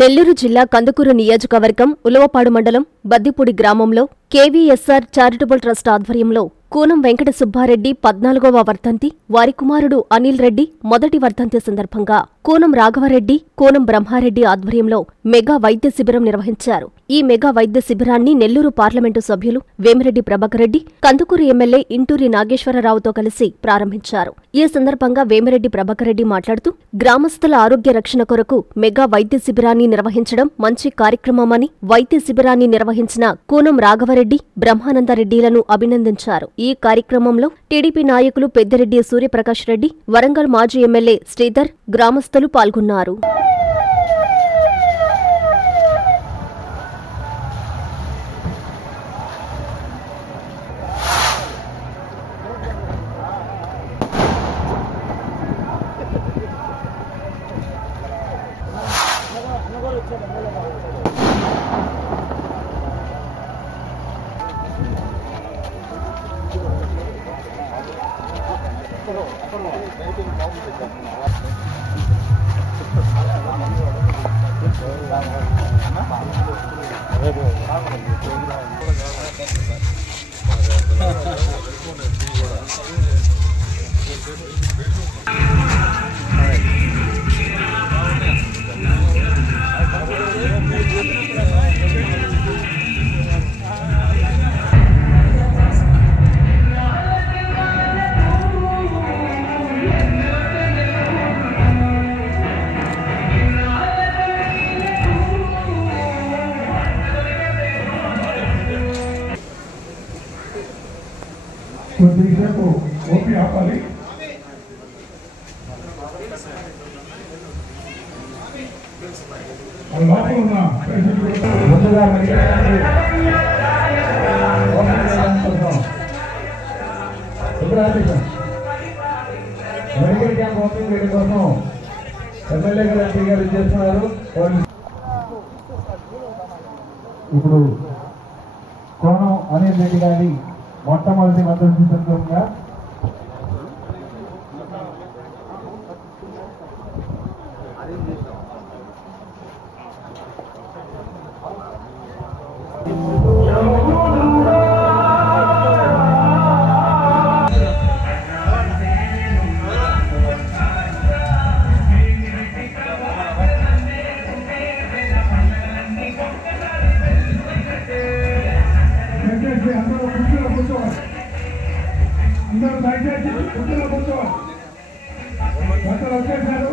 నెల్లూరు జిల్లా కందుకూరు నియోజకవర్గం ఉలవపాడు మండలం బద్దిపూడి గ్రామంలో కేవీఎస్ఆర్ చారిటబుల్ ట్రస్ట్ ఆధ్వర్యంలో కూనం వెంకట సుబ్బారెడ్డి 14వ వర్ధంతి, వారి కుమారుడు అనిల్ రెడ్డి మొదటి వర్ధంతి సందర్భంగా కూనం రాఘవరెడ్డి, కూనం బ్రహ్మారెడ్డి ఆధ్వర్యంలో మెగా వైద్య శిబిరం నిర్వహించారు. ఈ మెగా వైద్య శిబిరాన్ని నెల్లూరు పార్లమెంటు సభ్యులు వేమిరెడ్డి ప్రభాకర్ రెడ్డి, కందుకూరు ఎమ్మెల్యే ఇంటూరి నాగేశ్వరరావుతో కలిసి ప్రారంభించారు. ఈ సందర్భంగా వేమిరెడ్డి ప్రభాకర్ రెడ్డి మాట్లాడుతూ గ్రామస్తుల ఆరోగ్య రక్షణ కొరకు మెగా వైద్య శిబిరాన్ని నిర్వహించడం మంచి కార్యక్రమమని, వైద్య శిబిరాన్ని నిర్వహించిన కూనం రాఘవరెడ్డి, బ్రహ్మానందరెడ్డిలను అభినందించారు. ఈ కార్యక్రమంలో టీడీపీ నాయకులు పెద్దిరెడ్డి సూర్యప్రకాష్ రెడ్డి, వరంగల్ మాజీ ఎమ్మెల్యే శ్రీధర్, గ్రామస్తులు పాల్గొన్నారు. కొద్దిసేపు ఓపి ఆపాలి. లోపల ఉన్న ముందుగా మెడికల్ క్యాంప్ ఓపెనింగ్ చేయడం కోసం ఎమ్మెల్యే గారు, ఎంపీ గారు చేస్తున్నారు. ఇప్పుడు కోనం అనిల్ రెడ్డి గారి మొట్టమొదటి వర్ధంతి సందర్భంగా అందరూ దయచేసి కుర్చీలో కూర్చోవాలి. పెద్దలు వచ్చేసారు.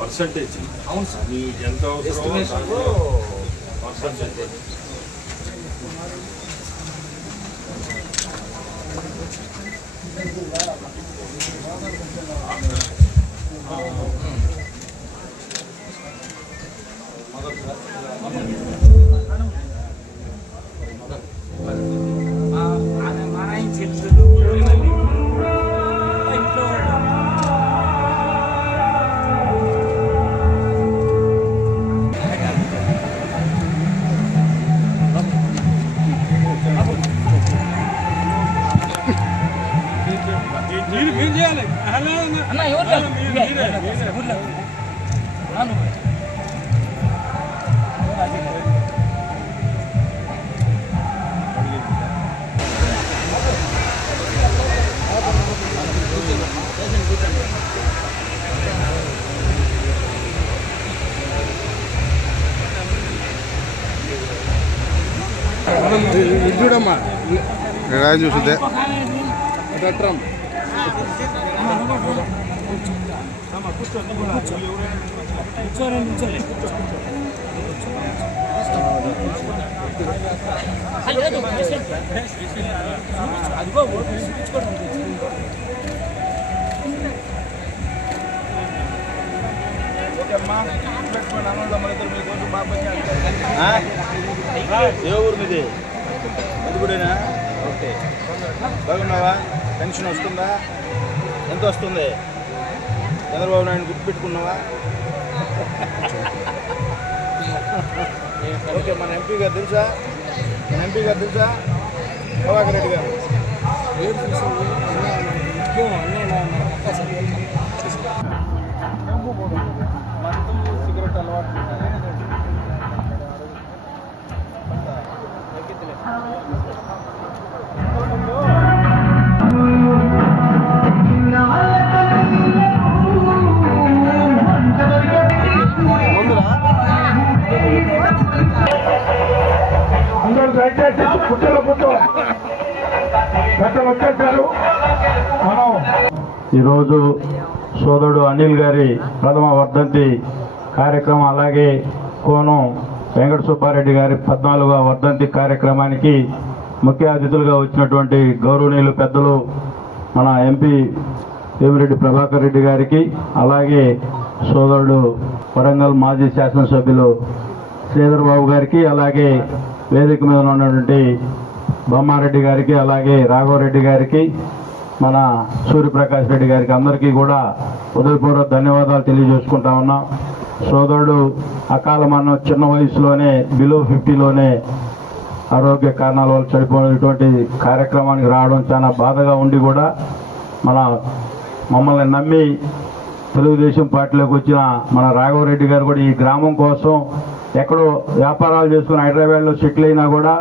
పర్సంటేజ్ అవును సార్, మీకు ఎంత అవసరమో పర్సంటేజ్. చూడమ్మా చూసుదే ఏ ఊరు మీది? మదిగుడేనా? ఓకే, బాగున్నావా? పెన్షన్ వస్తుందా? ఎంత వస్తుంది? చంద్రబాబు నాయుడు గుర్తుపెట్టుకున్నావా? ఓకే, మన ఎంపీ గారు తెలుసా? ప్రభాకర్ రెడ్డి గారు. సిగరెట్ అలవాటు అందరూ దయచేసి కుట్టలు వచ్చేసారు. మనం ఈరోజు సోదరుడు అనిల్ గారి ప్రథమ వర్ధంతి కార్యక్రమం, అలాగే కోనం వెంకట సుబ్బారెడ్డి గారి 14వ వర్ధంతి కార్యక్రమానికి ముఖ్య అతిథులుగా వచ్చినటువంటి గౌరవనీయులు పెద్దలు మన ఎంపీ వేమిరెడ్డి ప్రభాకర్ రెడ్డి గారికి, అలాగే సోదరుడు వరంగల్ మాజీ శాసనసభ్యులు శ్రీధర్ బాబు గారికి, అలాగే వేదిక మీద ఉన్నటువంటి బొమ్మారెడ్డి గారికి, అలాగే రాఘవరెడ్డి గారికి, మన సూర్యప్రకాష్ రెడ్డి గారికి అందరికీ కూడా హృదయపూర్వక ధన్యవాదాలు తెలియజేసుకుంటా ఉన్నాం. సోదరుడు అకాల మరణం చిన్న వయసులోనే బిలో 50లోనే ఆరోగ్య కారణాల వల్ల చనిపోయినటువంటి కార్యక్రమానికి రావడం చాలా బాధగా ఉండి కూడా మమ్మల్ని నమ్మి తెలుగుదేశం పార్టీలోకి వచ్చిన మన రాఘవరెడ్డి గారు కూడా ఈ గ్రామం కోసం ఎక్కడో వ్యాపారాలు చేసుకుని హైదరాబాద్లో సెటిల్ అయినా కూడా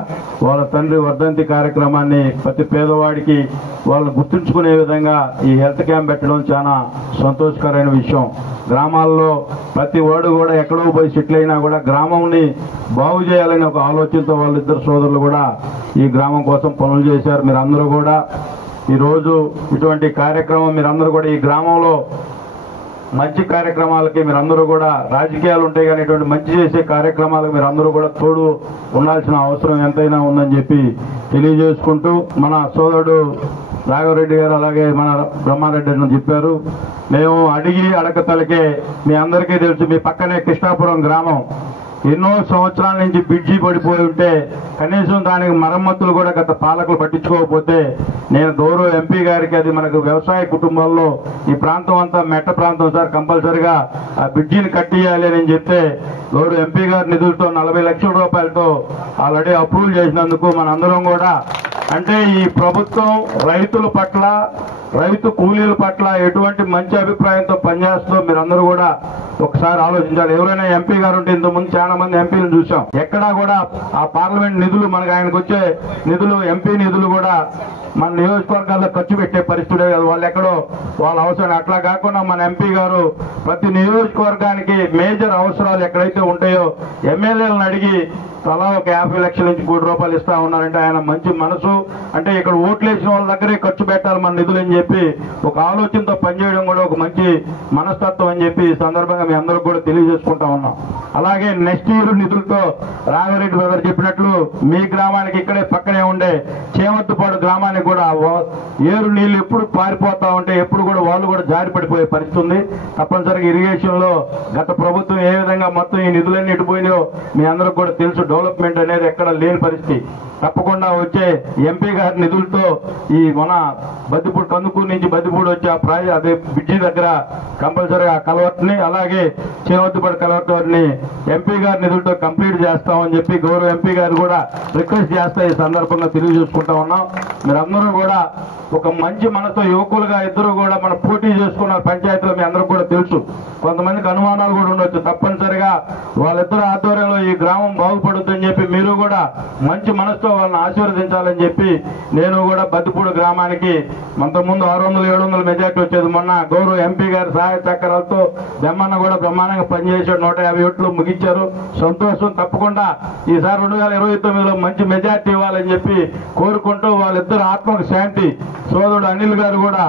వాళ్ళ తండ్రి వర్ధంతి కార్యక్రమాన్ని ప్రతి పేదవాడికి వాళ్ళని గుర్తుంచుకునే విధంగా ఈ హెల్త్ క్యాంప్ పెట్టడం చాలా సంతోషకరమైన విషయం. గ్రామాల్లో ప్రతి వాడు కూడా ఎక్కడో పోయి సెటిల్ అయినా కూడా గ్రామంని బాగు చేయాలని ఒక ఆలోచనతో వాళ్ళిద్దరు సోదరులు కూడా ఈ గ్రామం కోసం పనులు చేశారు. మీరందరూ కూడా ఈరోజు ఇటువంటి కార్యక్రమం మీరందరూ కూడా ఈ గ్రామంలో మంచి కార్యక్రమాలకి మీరందరూ కూడా, రాజకీయాలు ఉంటాయి కానీ ఇటువంటి మంచి చేసే కార్యక్రమాలకు మీరందరూ కూడా తోడు ఉండాల్సిన అవసరం ఎంతైనా ఉందని చెప్పి తెలియజేసుకుంటూ, మన సోదరుడు రాఘవరెడ్డి గారు అలాగే మన బ్రహ్మారెడ్డి అని చెప్పారు. మేము అడిగి అడగతలకే మీ అందరికీ తెలుసు, మీ పక్కనే కృష్ణాపురం గ్రామం ఎన్నో సంవత్సరాల నుంచి బ్రిడ్జి పడిపోయి ఉంటే కనీసం దానికి మరమ్మతులు కూడా గత పాలకులు పట్టించుకోకపోతే నేను గౌరవ ఎంపీ గారికి, అది మనకు వ్యవసాయ కుటుంబాల్లో ఈ ప్రాంతం అంతా మెట్ట ప్రాంతం సార్, కంపల్సరిగా ఆ బ్రిడ్జిని కట్టియాలి అని చెప్తే గౌరవ ఎంపీ గారి నిధులతో 40 లక్షల రూపాయలతో ఆల్రెడీ అప్రూవల్ చేసినందుకు మనందరం కూడా, అంటే ఈ ప్రభుత్వం రైతుల పట్ల, రైతు కూలీల పట్ల ఎటువంటి మంచి అభిప్రాయంతో పనిచేస్తుందో మీరందరూ కూడా ఒకసారి ఆలోచించాలి. ఎవరైనా ఎంపీ గారు ఉంటే ఇంతకుముందు చాలా మంది ఎంపీలను చూసాం, ఎక్కడా కూడా ఆ పార్లమెంట్ నిధులు, మనకు ఆయనకు వచ్చే నిధులు, ఎంపీ నిధులు కూడా మన నియోజకవర్గాల్లో ఖర్చు పెట్టే పరిస్థితి కాదు. వాళ్ళు ఎక్కడో వాళ్ళ అవసరం. అట్లా కాకుండా మన ఎంపీ గారు ప్రతి నియోజకవర్గానికి మేజర్ అవసరాలు ఎక్కడైతే ఉంటాయో ఎమ్మెల్యేలను అడిగి తలా ఒక 50 లక్షల నుంచి ₹1 ఇస్తా ఉన్నారంటే ఆయన మంచి మనసు. అంటే ఇక్కడ ఓట్లేసిన వాళ్ళ దగ్గరే ఖర్చు పెట్టాలి మన నిధులు అని చెప్పి ఒక ఆలోచనతో పనిచేయడం కూడా ఒక మంచి మనస్తత్వం అని చెప్పి ఈ సందర్భంగా మీ అందరికి కూడా తెలియజేసుకుంటా ఉన్నాం. అలాగే నెక్స్ట్ ఇయర్ నిధులతో రాఘవరెడ్డి బ్రదర్ చెప్పినట్లు మీ గ్రామానికి ఇక్కడే పక్కనే ఉండే చేమత్తుపాడు గ్రామానికి కూడా ఏరు నీళ్లు ఎప్పుడు పారిపోతా ఉంటే ఎప్పుడు కూడా వాళ్ళు కూడా జారి పడిపోయే పరిస్థితి ఉంది. తప్పనిసరిగా ఇరిగేషన్ లో గత ప్రభుత్వం ఏ విధంగా మొత్తం ఈ నిధులన్నీ ఎటుపోయినాయో మీ అందరికి కూడా తెలుసు. డెవలప్మెంట్ అనేది ఎక్కడ లేని పరిస్థితి. తప్పకుండా వచ్చే ఎంపీ గారి నిధులతో ఈ మన బద్దిపూడి, కందుకూరు నుంచి బద్దిపూడి వచ్చే అదే బ్రిడ్జి దగ్గర కంపల్సరీగా కలవట్ని, అలాగే చేవత్తుపాడు కలవట్ని ఎంపీ గారి నిధులతో కంప్లీట్ చేస్తామని చెప్పి గౌరవ ఎంపీ గారు కూడా రిక్వెస్ట్ చేస్తా ఈ సందర్భంగా తెలియజేసుకుంటా ఉన్నాం. మీరందరూ కూడా ఒక మంచి మనతో యువకులుగా ఇద్దరు కూడా మన పోటీ చేసుకున్న పంచాయతీలో మీ అందరూ కూడా తెలుసు. కొంతమందికి అనుమానాలు కూడా ఉండొచ్చు. తప్పనిసరిగా వాళ్ళిద్దరు ఆధ్వర్యంలో ఈ గ్రామం బాగుపడుతుందని చెప్పి మీరు కూడా మంచి మనసుతో వాళ్ళని ఆశీర్వదించాలని చెప్పి నేను కూడా బద్దిపూడి గ్రామానికి అంతకుముందు 600-700 మెజార్టీ వచ్చేది. మొన్న గౌరవ ఎంపీ గారి సహాయ సహకారాలతో బెమ్మన్న కూడా బ్రహ్మాండంగా పనిచేసాడు. 150 ఓట్లు ముగించారు. సంతోషం. తప్పకుండా ఈసారి 2029లో మంచి మెజార్టీ ఇవ్వాలని చెప్పి కోరుకుంటూ వాళ్ళిద్దరు ఆత్మకు శాంతి. సోదరుడు అనిల్ గారు కూడా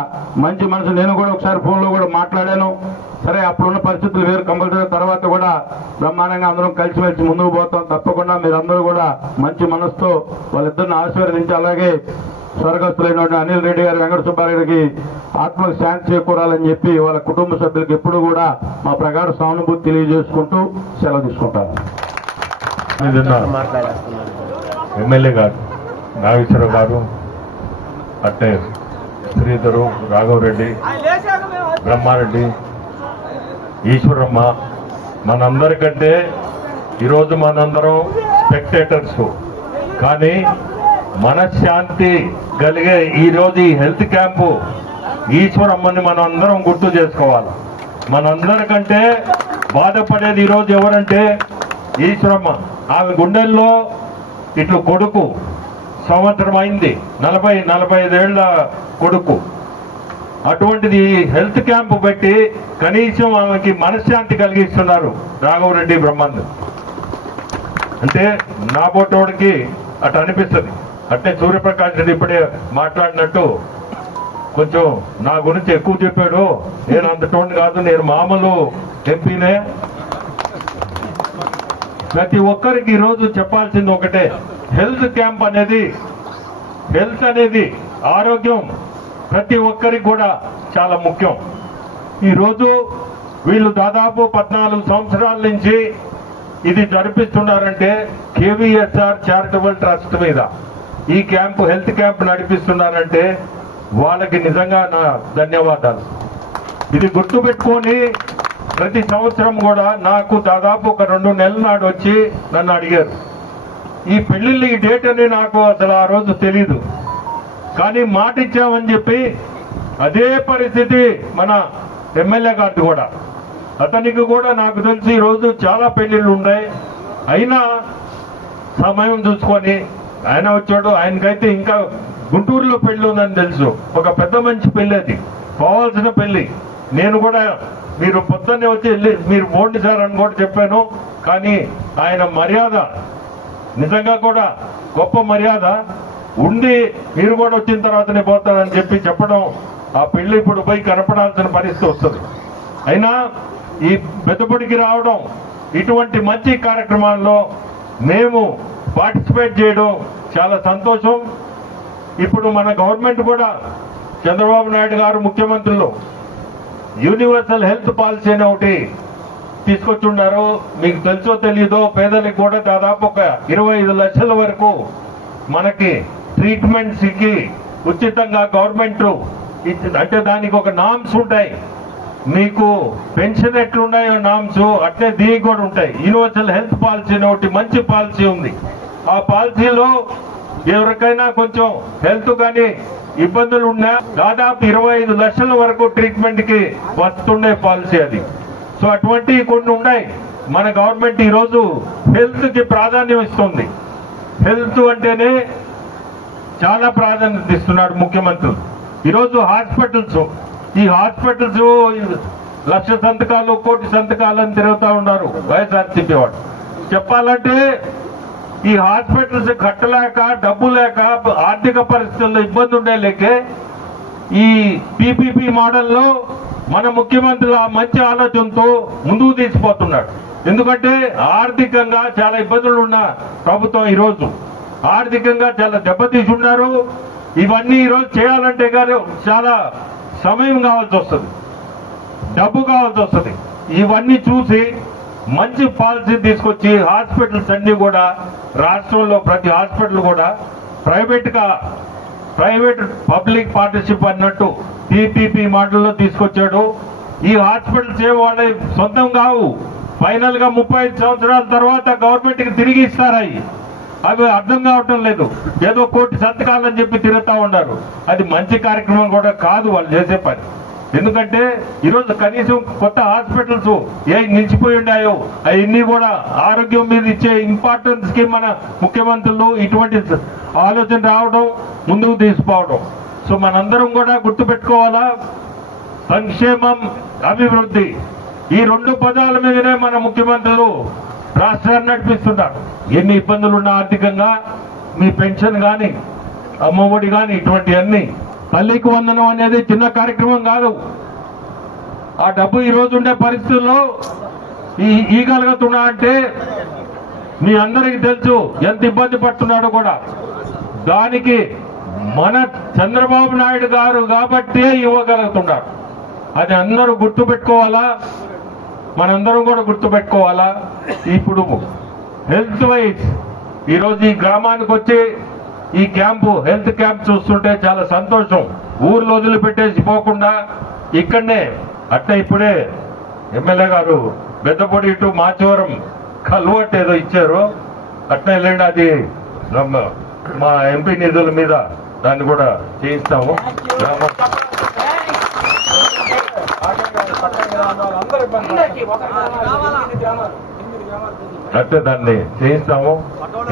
మంచి మనసు. నేను కూడా ఒకసారి ఫోన్లో కూడా మాట్లాడాను. సరే, అప్పుడున్న పరిస్థితులు వేరు. కంపల్సరీ తర్వాత కూడా బ్రహ్మాండంగా అందరం కలిసిమెలిసి ముందుకు పోతాం. తప్పకుండా మీరందరూ కూడా మంచి మనసుతో వాళ్ళిద్దరిని ఆశీర్వదించి, అలాగే స్వర్గస్థులైన అనిల్ రెడ్డి గారు, వెంకట సుబ్బారెడ్డికి ఆత్మకు శాంతి చేకూరాలని చెప్పి వాళ్ళ కుటుంబ సభ్యులకు ఎప్పుడు కూడా మా ప్రగాఢ సానుభూతి తెలియజేసుకుంటూ సెలవు తీసుకుంటాను. ఎమ్మెల్యే గారు నాగేశ్వరరావు గారు, అట్టే శ్రీధరు, రాఘవరెడ్డి, బ్రహ్మారెడ్డి, ఈశ్వరమ్మ, మనందరికంటే ఈరోజు మనందరం స్పెక్టేటర్స్, కానీ మనశ్శాంతి కలిగే ఈరోజు ఈ హెల్త్ క్యాంపు ఈశ్వరమ్మని మనం అందరం గుర్తు చేసుకోవాలి. మనందరికంటే బాధపడేది ఈరోజు ఎవరంటే ఈశ్వరమ్మ. ఆమె గుండెల్లో ఇట్లు కొడుకు సంవత్సరం అయింది, 40-45 ఏళ్ల కొడుకు. అటువంటిది హెల్త్ క్యాంపు పెట్టి కనీసం ఆమెకి మనశ్శాంతి కలిగిస్తున్నారు రాఘవరెడ్డి బ్రహ్మాండ్. అంటే నా బోటోడికి అటు అనిపిస్తుంది. అంటే సూర్యప్రకాష్ రెడ్డి ఇప్పుడే మాట్లాడినట్టు కొంచెం నా గురించి ఎక్కువ చెప్పాడు. నేను అంతటోని కాదు, నేను మామూలు ఎంపీనే. ప్రతి ఒక్కరికి ఈరోజు చెప్పాల్సింది ఒకటే, హెల్త్ క్యాంప్ అనేది, హెల్త్ అనేది, ఆరోగ్యం ప్రతి ఒక్కరికి కూడా చాలా ముఖ్యం. ఈరోజు వీళ్ళు దాదాపు 14 సంవత్సరాల నుంచి ఇది జరిపిస్తున్నారంటే కేవీఎస్ఆర్ చారిటబుల్ ట్రస్ట్ మీద ఈ క్యాంపు, హెల్త్ క్యాంప్ నడిపిస్తున్నారంటే వాళ్ళకి నిజంగా నా ధన్యవాదాలు. ఇది గుర్తుపెట్టుకొని ప్రతి సంవత్సరం కూడా నాకు దాదాపు ఒక 2 నెలల నాడు వచ్చి నన్ను అడిగారు. ఈ పెళ్లిళ్ళు ఈ డేట్ అని నాకు అసలు ఆ రోజు తెలీదు, కానీ మాట ఇచ్చామని చెప్పి అదే పరిస్థితి మన ఎమ్మెల్యే గారిది కూడా. అతనికి కూడా నాకు తెలిసి ఈరోజు చాలా పెళ్లిళ్ళు ఉన్నాయి, అయినా సమయం చూసుకొని ఆయన వచ్చాడు. ఆయనకైతే ఇంకా గుంటూరులో పెళ్లి ఉందని తెలుసు, ఒక పెద్ద మంచి పెళ్లి, అది పోవాల్సిన పెళ్లి. నేను కూడా మీరు పొద్దున్నే వచ్చి వెళ్ళి మీరు పోండి సార్ అని కూడా చెప్పాను. కానీ ఆయన మర్యాద నిజంగా కూడా గొప్ప మర్యాద ఉండి మీరు కూడా వచ్చిన తర్వాతనే పోతారని చెప్పి చెప్పడం, ఆ పెళ్లి ఇప్పుడు పోయి కనపడాల్సిన పరిస్థితి వస్తుంది. అయినా ఈ పెద్దపొడికి రావడం, ఇటువంటి మంచి కార్యక్రమాల్లో మేము పార్టిసిపేట్ చేయడం చాలా సంతోషం. ఇప్పుడు మన గవర్నమెంట్ కూడా చంద్రబాబు నాయుడు గారు ముఖ్యమంత్రులు యూనివర్సల్ హెల్త్ పాలసీ అని ఒకటి తీసుకొచ్చున్నారు. మీకు తెలుసో తెలియదో, పేదలకు కూడా దాదాపు ఒక 25 లక్షల వరకు మనకి ట్రీట్మెంట్స్ కి ఉచితంగా గవర్నమెంట్, అంటే దానికి ఒక నామ్స్ ఉంటాయి. మీకు పెన్షన్ ఎట్లున్నాయో నామ్స్, అట్లే దీనికి కూడా ఉంటాయి. యూనివర్సల్ హెల్త్ పాలసీ అని ఒకటి మంచి పాలసీ ఉంది. ఆ పాలసీలో ఎవరికైనా కొంచెం హెల్త్ కానీ ఇబ్బందులు ఉన్నా దాదాపు 25 లక్షల వరకు ట్రీట్మెంట్ కి వస్తుండే పాలసీ అది. సో అటువంటివి కొన్ని ఉన్నాయి. మన గవర్నమెంట్ ఈరోజు హెల్త్ కి ప్రాధాన్యం ఇస్తుంది. హెల్త్ అంటేనే చాలా ప్రాధాన్యత ఇస్తున్నాడు ముఖ్యమంత్రి. ఈరోజు హాస్పిటల్స్, ఈ హాస్పిటల్స్ 1,00,000 సంతకాలు 1 కోటి సంతకాలు అని తిరుగుతూ ఉన్నారు వైఎస్ఆర్సీపీ వాడు. చెప్పాలంటే ఈ హాస్పిటల్స్ కట్టలేక, డబ్బు లేక, ఆర్థిక పరిస్థితుల్లో ఇబ్బంది ఉండేలేకే ఈ పీపీపీ మోడల్లో మన ముఖ్యమంత్రి ఆ మంచి ఆలోచనతో ముందుకు తీసిపోతున్నాడు. ఎందుకంటే ఆర్థికంగా చాలా ఇబ్బందులు ఉన్న ప్రభుత్వం ఈరోజు ఆర్థికంగా చాలా దెబ్బతీసి ఉన్నారు. ఇవన్నీ ఈరోజు చేయాలంటే కానీ చాలా సమయం కావాల్సి వస్తుంది, డబ్బు కావాల్సి వస్తుంది. ఇవన్నీ చూసి మంచి పాలసీ తీసుకొచ్చి హాస్పిటల్స్ అన్ని కూడా రాష్ట్రంలో ప్రతి హాస్పిటల్ కూడా ప్రైవేట్ పబ్లిక్ పార్ట్నర్షిప్ అన్నట్టు పీపీపీ మోడల్లో తీసుకొచ్చాడు. ఈ హాస్పిటల్స్ ఏ వాళ్ళ సొంతం కావు, ఫైనల్ గా 35 సంవత్సరాల తర్వాత గవర్నమెంట్ కి తిరిగి ఇస్తారు. అవి అర్థం కావటం లేదు. ఏదో 1 కోటి సంతకాలని చెప్పి తిరుగుతా ఉన్నారు. అది మంచి కార్యక్రమం కూడా కాదు వాళ్ళు చేసే పని. ఎందుకంటే ఈరోజు కనీసం కొత్త హాస్పిటల్స్ ఏ నిలిచిపోయి ఉన్నాయో అవన్నీ కూడా ఆరోగ్యం మీద ఇచ్చే ఇంపార్టెన్స్ కి మన ముఖ్యమంత్రులు ఇటువంటి ఆలోచన రావడం, ముందుకు తీసుకుపోవడం. సో మనందరం కూడా గుర్తుపెట్టుకోవాలా, సంక్షేమం, అభివృద్ధి, ఈ 2 పదాల మీదనే మన ముఖ్యమంత్రులు రాష్ట్రాన్ని నడిపిస్తున్నారు. ఎన్ని ఇబ్బందులు ఉన్నా ఆర్థికంగా, మీ పెన్షన్ కానీ, అమ్మఒడి కానీ, ఇటువంటి అన్ని, తల్లికి వందనం అనేది చిన్న కార్యక్రమం కాదు. ఆ డబ్బు ఈ రోజు ఉండే పరిస్థితుల్లో ఇవ్వగలుగుతున్నా అంటే మీ అందరికీ తెలుసు ఎంత ఇబ్బంది పడుతున్నాడో కూడా. దానికి మన చంద్రబాబు నాయుడు గారు కాబట్టే ఇవ్వగలుగుతున్నారు. అది అందరూ గుర్తుపెట్టుకోవాలా, మనందరం కూడా గుర్తుపెట్టుకోవాలా. ఇప్పుడు హెల్త్ వైజ్ ఈరోజు ఈ గ్రామానికి వచ్చి ఈ క్యాంపు, హెల్త్ క్యాంప్ చూస్తుంటే చాలా సంతోషం. ఊర్లో వదిలిపెట్టేసి పోకుండా ఇక్కడనే, అట్లా ఇప్పుడే ఎమ్మెల్యే గారు పెద్దపొడి టు మాచవరం కల్వర్ట్ ఏదో ఇచ్చారు, అట్లా వెళ్ళండి. అది మా ఎంపీ నిధుల మీద దాన్ని కూడా చేయిస్తాము. అంటే దాన్ని చేయిస్తాము.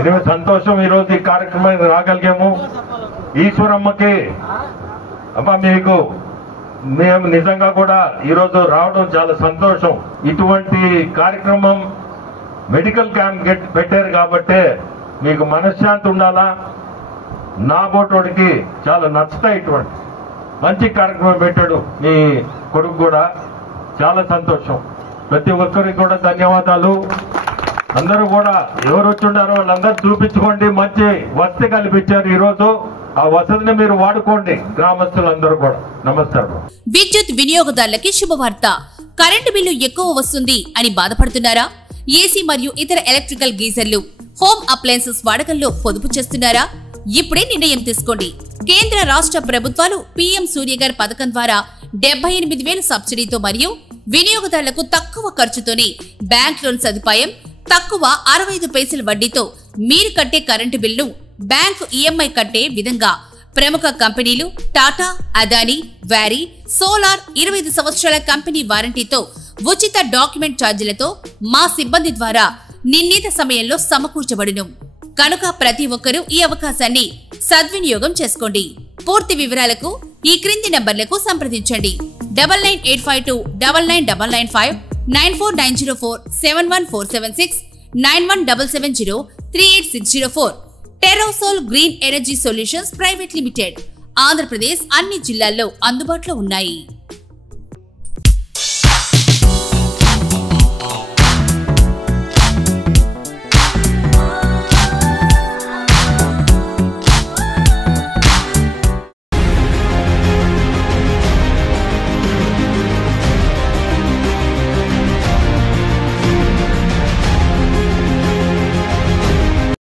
ఇది సంతోషం, ఈరోజు ఈ కార్యక్రమానికి రాగలిగాము. ఈశ్వరమ్మకి అమ్మా మీకు మేము నిజంగా కూడా ఈరోజు రావడం చాలా సంతోషం. ఇటువంటి కార్యక్రమం మెడికల్ క్యాంప్ పెట్టారు కాబట్టే మీకు మనశ్శాంతి ఉండాలా. నా బోటోడికి చాలా నచ్చుతాయి, ఇటువంటి మంచి కార్యక్రమం పెట్టాడు మీ కొడుకు కూడా, చాలా సంతోషం. ప్రతి ఒక్కరికి కూడా ధన్యవాదాలు. అందరూ కూడా ఎవరు వచ్చుండారో వాళ్ళందరూ చూపించుకోండి. మంచి వసతి కల్పించారు ఈరోజు, ఆ వసతిని మీరు వాడుకోండి గ్రామస్తులందరూ కూడా. నమస్కారం. విద్యుత్ వినియోగదారులకి శుభవార్త. కరెంటు బిల్లు ఎక్కువ వస్తుంది అని బాధపడుతున్నారా? ఏసీ మరియు ఇతర ఎలక్ట్రికల్ గీజర్లు, హోమ్ అప్లయన్సెస్ వాడకంలో పొదుపు చేస్తున్నారా? ఇప్పుడే నిర్ణయం తీసుకోండి. కేంద్ర రాష్ట్ర ప్రభుత్వాలు పీఎం సూర్యగర్ పథకం ద్వారా 78,000 సబ్సిడీతో మరియు వినియోగదారులకు తక్కువ ఖర్చుతోనే బ్యాంక్ లోన్ సదుపాయం, తక్కువ 65 పైసల వడ్డీతో మీరు కట్టే కరెంటు బిల్లు బ్యాంకు ఈఎంఐ కట్టే విధంగా ప్రముఖ కంపెనీలు టాటా, అదానీ, వారీ, సోలార్ 25 సంవత్సరాల కంపెనీ వారంటీతో ఉచిత డాక్యుమెంట్ ఛార్జీలతో మా సిబ్బంది ద్వారా నిర్ణీత సమయంలో సమకూర్చబడును. కనుక ప్రతి ఒక్కరూ ఈ అవకాశాన్ని సద్వినియోగం చేసుకోండి. పూర్తి వివరాలకు ఈ క్రింది నంబర్లకు సంప్రదించండి. 9985 99995 94904 71476 9177 38604. టెరోసోల్ green energy solutions private limited. Andhra Pradesh అన్ని జిల్లాల్లో అందుబాటులో ఉన్నాయి.